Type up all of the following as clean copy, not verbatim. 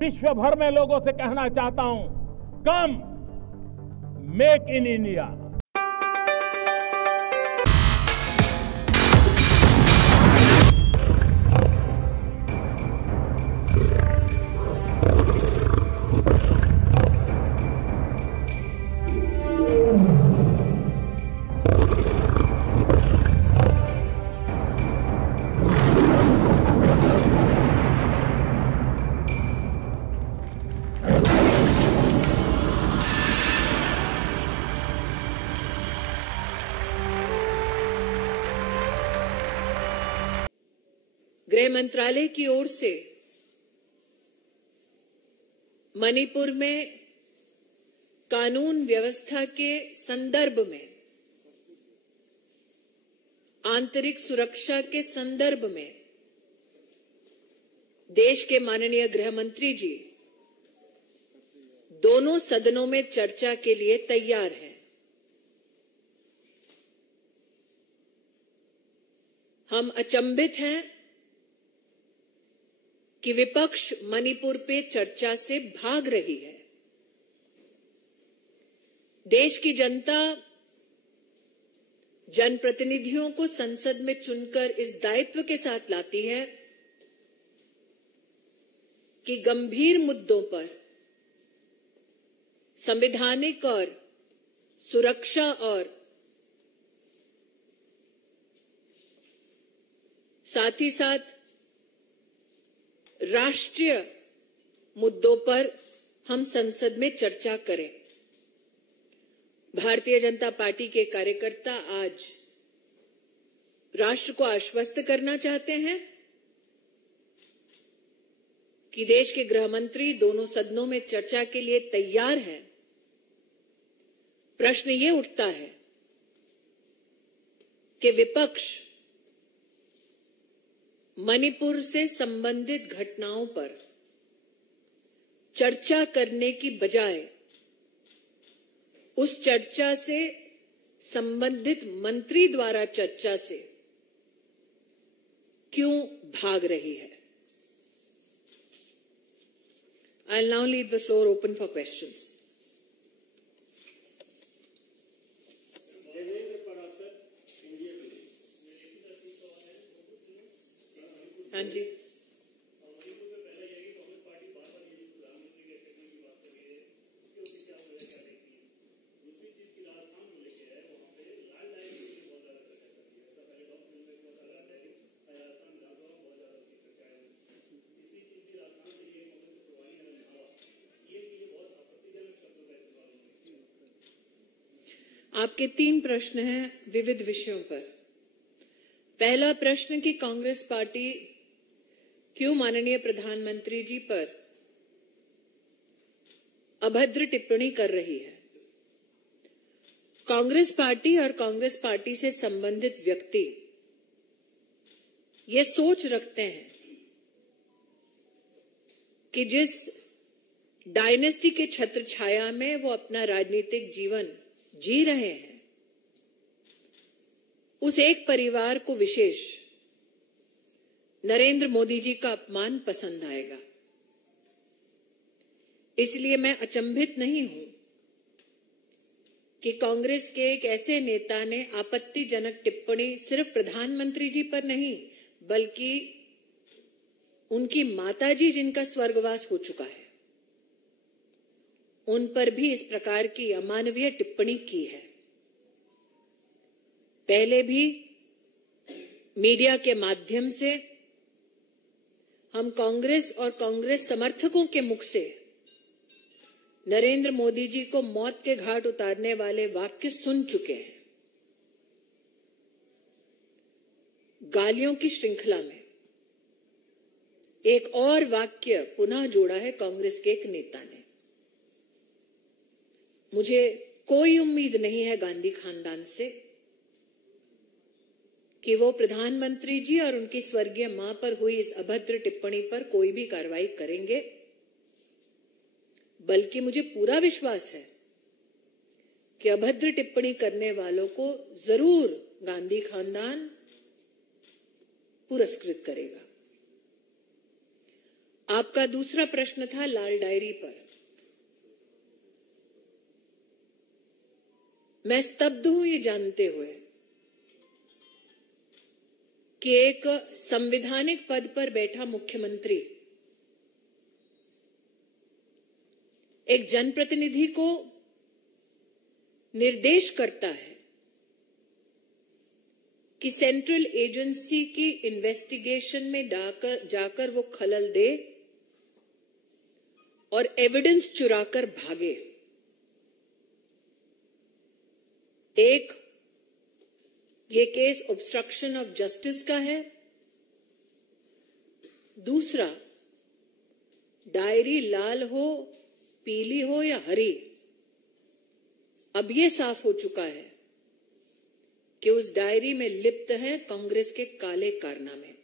विश्व भर में लोगों से कहना चाहता हूं, कम मेक इन इंडिया। गृह मंत्रालय की ओर से मणिपुर में कानून व्यवस्था के संदर्भ में, आंतरिक सुरक्षा के संदर्भ में देश के माननीय गृह मंत्री जी दोनों सदनों में चर्चा के लिए तैयार हैं। हम अचंभित हैं कि विपक्ष मणिपुर पे चर्चा से भाग रही है। देश की जनता जनप्रतिनिधियों को संसद में चुनकर इस दायित्व के साथ लाती है कि गंभीर मुद्दों पर संवैधानिक और सुरक्षा और साथ ही साथ राष्ट्रीय मुद्दों पर हम संसद में चर्चा करें। भारतीय जनता पार्टी के कार्यकर्ता आज राष्ट्र को आश्वस्त करना चाहते हैं कि देश के गृह मंत्री दोनों सदनों में चर्चा के लिए तैयार हैं। प्रश्न ये उठता है कि विपक्ष मणिपुर से संबंधित घटनाओं पर चर्चा करने की बजाय उस चर्चा से संबंधित मंत्री द्वारा चर्चा से क्यों भाग रही है। I'll now leave the floor open for questions. हाँ जी, आपके 3 प्रश्न हैं विविध विषयों पर। पहला प्रश्न कि कांग्रेस पार्टी क्यों माननीय प्रधानमंत्री जी पर अभद्र टिप्पणी कर रही है। कांग्रेस पार्टी और कांग्रेस पार्टी से संबंधित व्यक्ति ये सोच रखते हैं कि जिस डायनेस्टी के छत्र छाया में वो अपना राजनीतिक जीवन जी रहे हैं, उस एक परिवार को विशेष नरेंद्र मोदी जी का अपमान पसंद आएगा। इसलिए मैं अचंभित नहीं हूं कि कांग्रेस के एक ऐसे नेता ने आपत्तिजनक टिप्पणी सिर्फ प्रधानमंत्री जी पर नहीं, बल्कि उनकी माताजी जिनका स्वर्गवास हो चुका है, उन पर भी इस प्रकार की अमानवीय टिप्पणी की है। पहले भी मीडिया के माध्यम से हम कांग्रेस और कांग्रेस समर्थकों के मुख से नरेंद्र मोदी जी को मौत के घाट उतारने वाले वाक्य सुन चुके हैं। गालियों की श्रृंखला में एक और वाक्य पुनः जोड़ा है कांग्रेस के एक नेता ने। मुझे कोई उम्मीद नहीं है गांधी खानदान से कि वो प्रधानमंत्री जी और उनकी स्वर्गीय मां पर हुई इस अभद्र टिप्पणी पर कोई भी कार्रवाई करेंगे, बल्कि मुझे पूरा विश्वास है कि अभद्र टिप्पणी करने वालों को जरूर गांधी खानदान पुरस्कृत करेगा। आपका दूसरा प्रश्न था लाल डायरी पर। मैं स्तब्ध हूं ये जानते हुए कि एक संवैधानिक पद पर बैठा मुख्यमंत्री एक जनप्रतिनिधि को निर्देश करता है कि सेंट्रल एजेंसी की इन्वेस्टिगेशन में जाकर वो खलल दे और एविडेंस चुराकर भागे। एक, ये केस ऑब्स्ट्रक्शन ऑफ जस्टिस का है। दूसरा, डायरी लाल हो, पीली हो या हरी, अब ये साफ हो चुका है कि उस डायरी में लिप्त हैं कांग्रेस के काले कारनामे।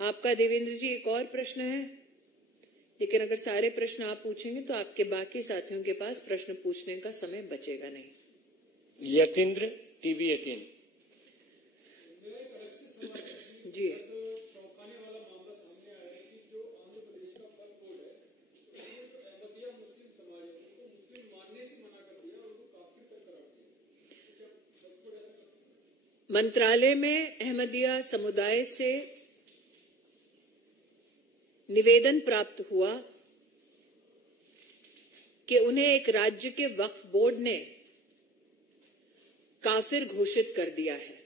आपका देवेंद्र जी एक और प्रश्न है, लेकिन अगर सारे प्रश्न आप पूछेंगे तो आपके बाकी साथियों के पास प्रश्न पूछने का समय बचेगा नहीं। यतीन्द्र, टीवी 18। जी, मंत्रालय में अहमदिया समुदाय से निवेदन प्राप्त हुआ कि उन्हें एक राज्य के वक्फ बोर्ड ने काफिर घोषित कर दिया है।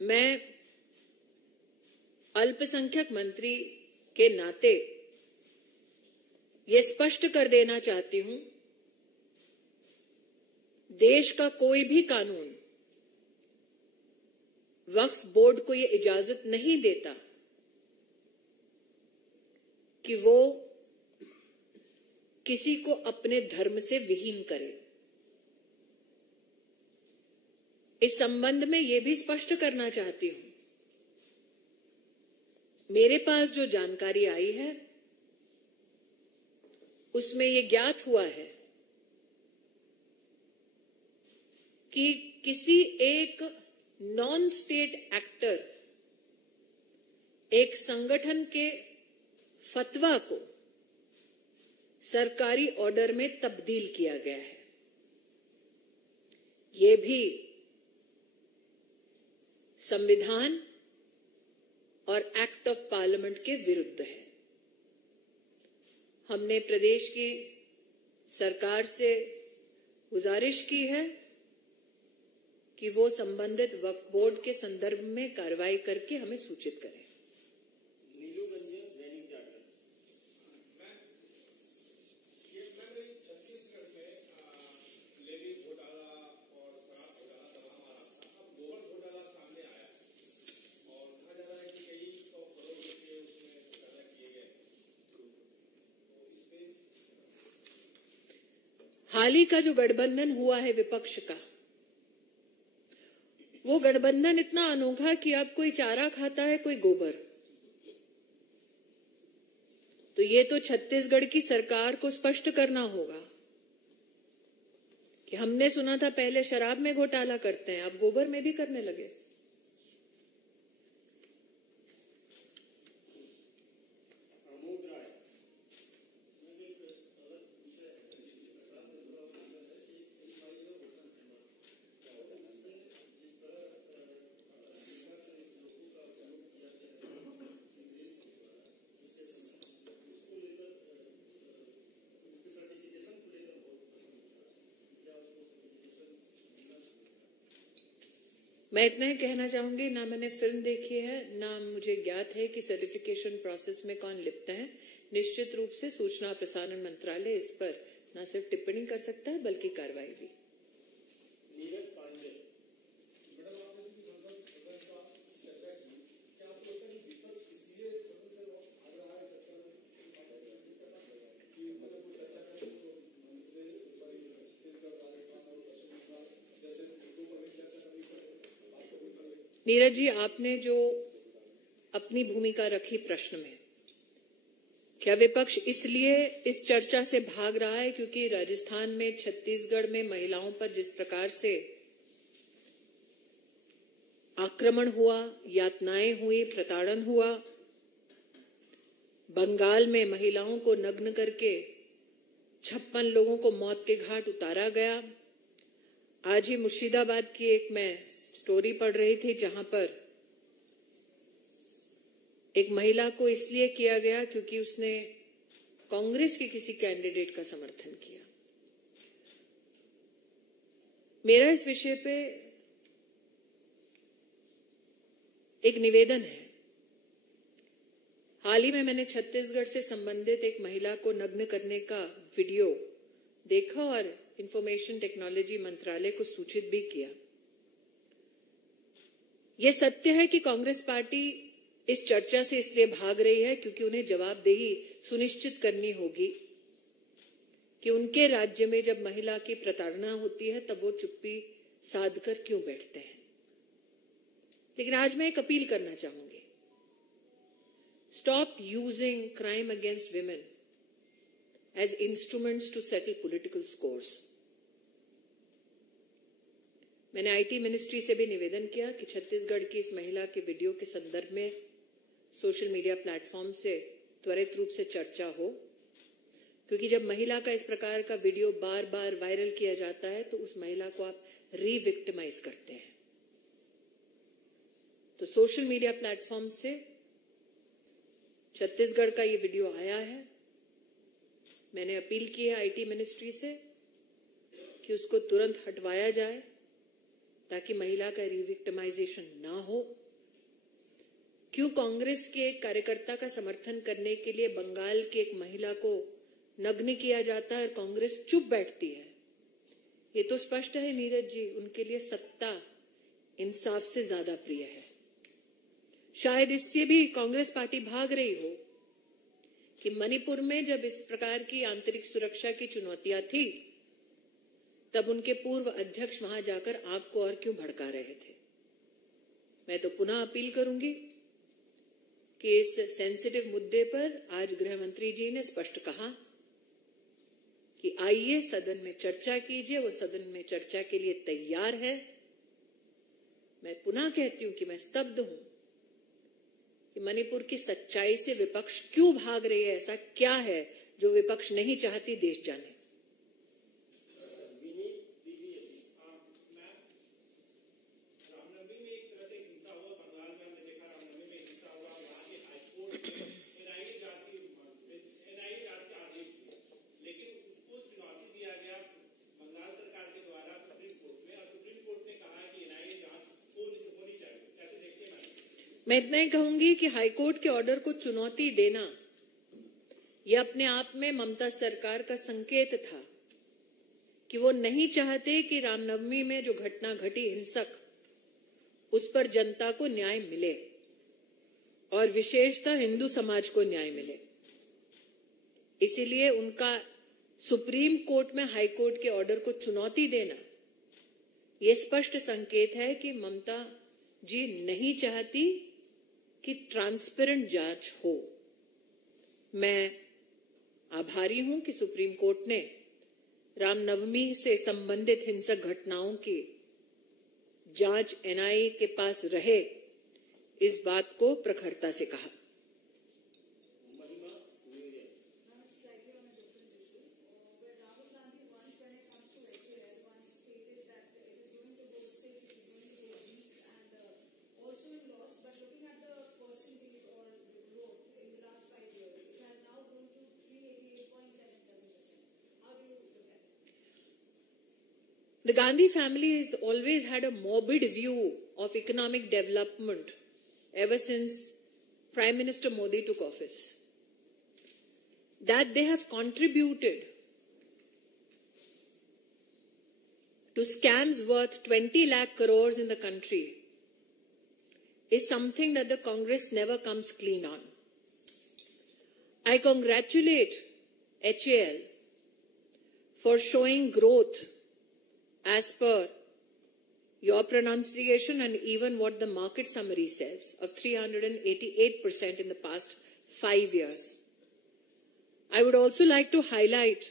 मैं अल्पसंख्यक मंत्री के नाते ये स्पष्ट कर देना चाहती हूं, देश का कोई भी कानून वक्फ बोर्ड को ये इजाजत नहीं देता कि वो किसी को अपने धर्म से विहीन करे। इस संबंध में ये भी स्पष्ट करना चाहती हूं, मेरे पास जो जानकारी आई है उसमें ये ज्ञात हुआ है कि किसी एक नॉन स्टेट एक्टर, एक संगठन के फतवा को सरकारी ऑर्डर में तब्दील किया गया है। ये भी संविधान और एक्ट ऑफ पार्लियामेंट के विरुद्ध है। हमने प्रदेश की सरकार से गुजारिश की है कि वो संबंधित वक्फ बोर्ड के संदर्भ में कार्रवाई करके हमें सूचित करें। हाल ही का जो गठबंधन हुआ है विपक्ष का, वो गठबंधन इतना अनोखा कि अब कोई चारा खाता है, कोई गोबर। तो ये तो छत्तीसगढ़ की सरकार को स्पष्ट करना होगा कि हमने सुना था पहले शराब में घोटाला करते हैं, अब गोबर में भी करने लगे। मैं इतना ही कहना चाहूंगी, ना मैंने फिल्म देखी है, ना मुझे ज्ञात है कि सर्टिफिकेशन प्रोसेस में कौन लिप्त है। निश्चित रूप से सूचना और प्रसारण मंत्रालय इस पर न सिर्फ टिप्पणी कर सकता है बल्कि कार्रवाई भी। नीरज जी, आपने जो अपनी भूमिका रखी प्रश्न में, क्या विपक्ष इसलिए इस चर्चा से भाग रहा है क्योंकि राजस्थान में, छत्तीसगढ़ में महिलाओं पर जिस प्रकार से आक्रमण हुआ, यातनाएं हुई, प्रताड़न हुआ। बंगाल में महिलाओं को नग्न करके 56 लोगों को मौत के घाट उतारा गया। आज ही मुर्शिदाबाद की एक मैं स्टोरी पढ़ रही थी जहां पर एक महिला को इसलिए किया गया क्योंकि उसने कांग्रेस के किसी कैंडिडेट का समर्थन किया। मेरा इस विषय पे एक निवेदन है। हाल ही में मैंने छत्तीसगढ़ से संबंधित एक महिला को नग्न करने का वीडियो देखा और इंफॉर्मेशन टेक्नोलॉजी मंत्रालय को सूचित भी किया। यह सत्य है कि कांग्रेस पार्टी इस चर्चा से इसलिए भाग रही है क्योंकि उन्हें जवाबदेही सुनिश्चित करनी होगी कि उनके राज्य में जब महिला की प्रताड़ना होती है तब वो चुप्पी साधकर क्यों बैठते हैं। लेकिन आज मैं एक अपील करना चाहूंगी, stop using crime against women as instruments to settle political scores. मैंने आईटी मिनिस्ट्री से भी निवेदन किया कि छत्तीसगढ़ की इस महिला के वीडियो के संदर्भ में सोशल मीडिया प्लेटफॉर्म से त्वरित रूप से चर्चा हो, क्योंकि जब महिला का इस प्रकार का वीडियो बार बार वायरल किया जाता है तो उस महिला को आप रीविक्टिमाइज करते हैं। तो सोशल मीडिया प्लेटफॉर्म से छत्तीसगढ़ का ये वीडियो आया है। मैंने अपील की है आईटी मिनिस्ट्री से कि उसको तुरंत हटवाया जाए ताकि महिला का रीविक्टिमाइजेशन ना हो। क्यों कांग्रेस के एक कार्यकर्ता का समर्थन करने के लिए बंगाल की एक महिला को नग्न किया जाता है और कांग्रेस चुप बैठती है? ये तो स्पष्ट है नीरज जी, उनके लिए सत्ता इंसाफ से ज्यादा प्रिय है। शायद इससे भी कांग्रेस पार्टी भाग रही हो कि मणिपुर में जब इस प्रकार की आंतरिक सुरक्षा की चुनौतियां थी तब उनके पूर्व अध्यक्ष वहां जाकर आग को और क्यों भड़का रहे थे। मैं तो पुनः अपील करूंगी कि इस सेंसिटिव मुद्दे पर आज गृह मंत्री जी ने स्पष्ट कहा कि आइए सदन में चर्चा कीजिए। वो सदन में चर्चा के लिए तैयार है। मैं पुनः कहती हूं कि मैं स्तब्ध हूं कि मणिपुर की सच्चाई से विपक्ष क्यों भाग रही है। ऐसा क्या है जो विपक्ष नहीं चाहती देश जाने। मैं इतना ही कहूंगी कि हाईकोर्ट के ऑर्डर को चुनौती देना यह अपने आप में ममता सरकार का संकेत था कि वो नहीं चाहते कि रामनवमी में जो घटना घटी हिंसक, उस पर जनता को न्याय मिले और विशेषतः हिंदू समाज को न्याय मिले। इसीलिए उनका सुप्रीम कोर्ट में हाईकोर्ट के ऑर्डर को चुनौती देना ये स्पष्ट संकेत है कि ममता जी नहीं चाहती कि ट्रांसपेरेंट जांच हो। मैं आभारी हूं कि सुप्रीम कोर्ट ने रामनवमी से संबंधित हिंसक घटनाओं की जांच एनआईए के पास रहे, इस बात को प्रखरता से कहा। The Gandhi family has always had a morbid view of economic development ever since Prime Minister Modi took office. That they have contributed to scams worth 20 lakh crores in the country is something that the Congress never comes clean on. I congratulate HAL for showing growth as per your pronunciation and even what the market summary says of 388% in the past 5 years. I would also like to highlight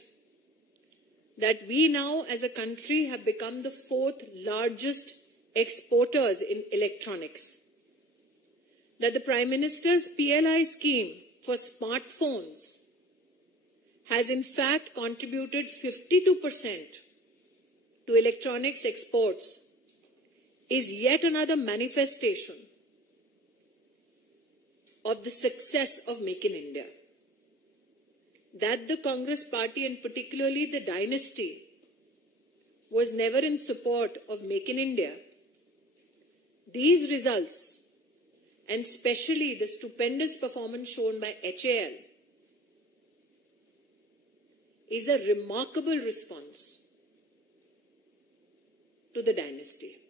that we now as a country have become the 4th largest exporters in electronics, that the Prime Minister's PLI scheme for smartphones has in fact contributed 52% to electronics exports is yet another manifestation of the success of Make in India. That the Congress party and particularly the dynasty was never in support of Make in India. These results, and especially the stupendous performance shown by HAL, is a remarkable response to the dynasty.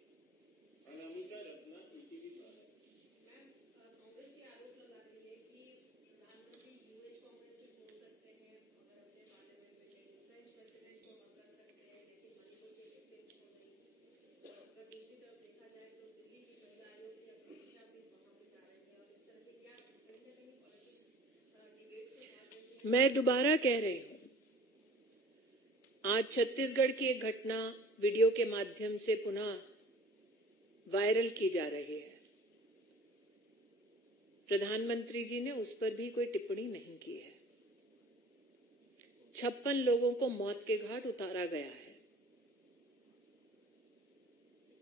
मैं दोबारा कह रही हूं, आज छत्तीसगढ़ की एक घटना video के माध्यम से पुनः वायरल की जा रही है। प्रधानमंत्री जी ने उस पर भी कोई टिप्पणी नहीं की है। 56 लोगों को मौत के घाट उतारा गया है।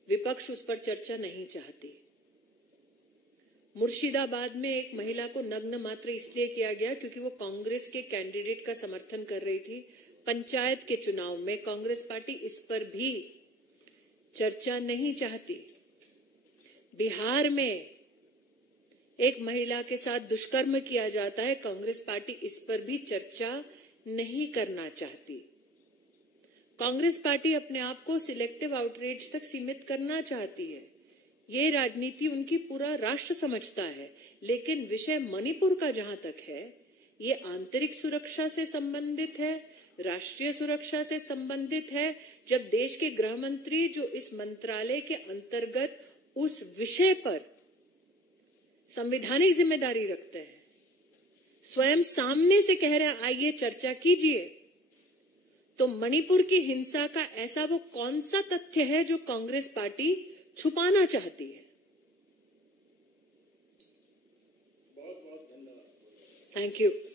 विपक्ष उस पर चर्चा नहीं चाहती। मुर्शिदाबाद में एक महिला को नग्न मात्र इसलिए किया गया क्योंकि वो कांग्रेस के कैंडिडेट का समर्थन कर रही थी। पंचायत के चुनाव में कांग्रेस पार्टी इस पर भी चर्चा नहीं चाहती। बिहार में एक महिला के साथ दुष्कर्म किया जाता है, कांग्रेस पार्टी इस पर भी चर्चा नहीं करना चाहती। कांग्रेस पार्टी अपने आप को सिलेक्टिव आउटरीच तक सीमित करना चाहती है। ये राजनीति उनकी पूरा राष्ट्र समझता है, लेकिन विषय मणिपुर का जहां तक है, ये आंतरिक सुरक्षा से संबंधित है, राष्ट्रीय सुरक्षा से संबंधित है। जब देश के गृह मंत्री जो इस मंत्रालय के अंतर्गत उस विषय पर संवैधानिक जिम्मेदारी रखते हैं, स्वयं सामने से कह रहे हैं आइए चर्चा कीजिए, तो मणिपुर की हिंसा का ऐसा वो कौन सा तथ्य है जो कांग्रेस पार्टी छुपाना चाहती है? बहुत बहुत धन्यवाद। Thank you.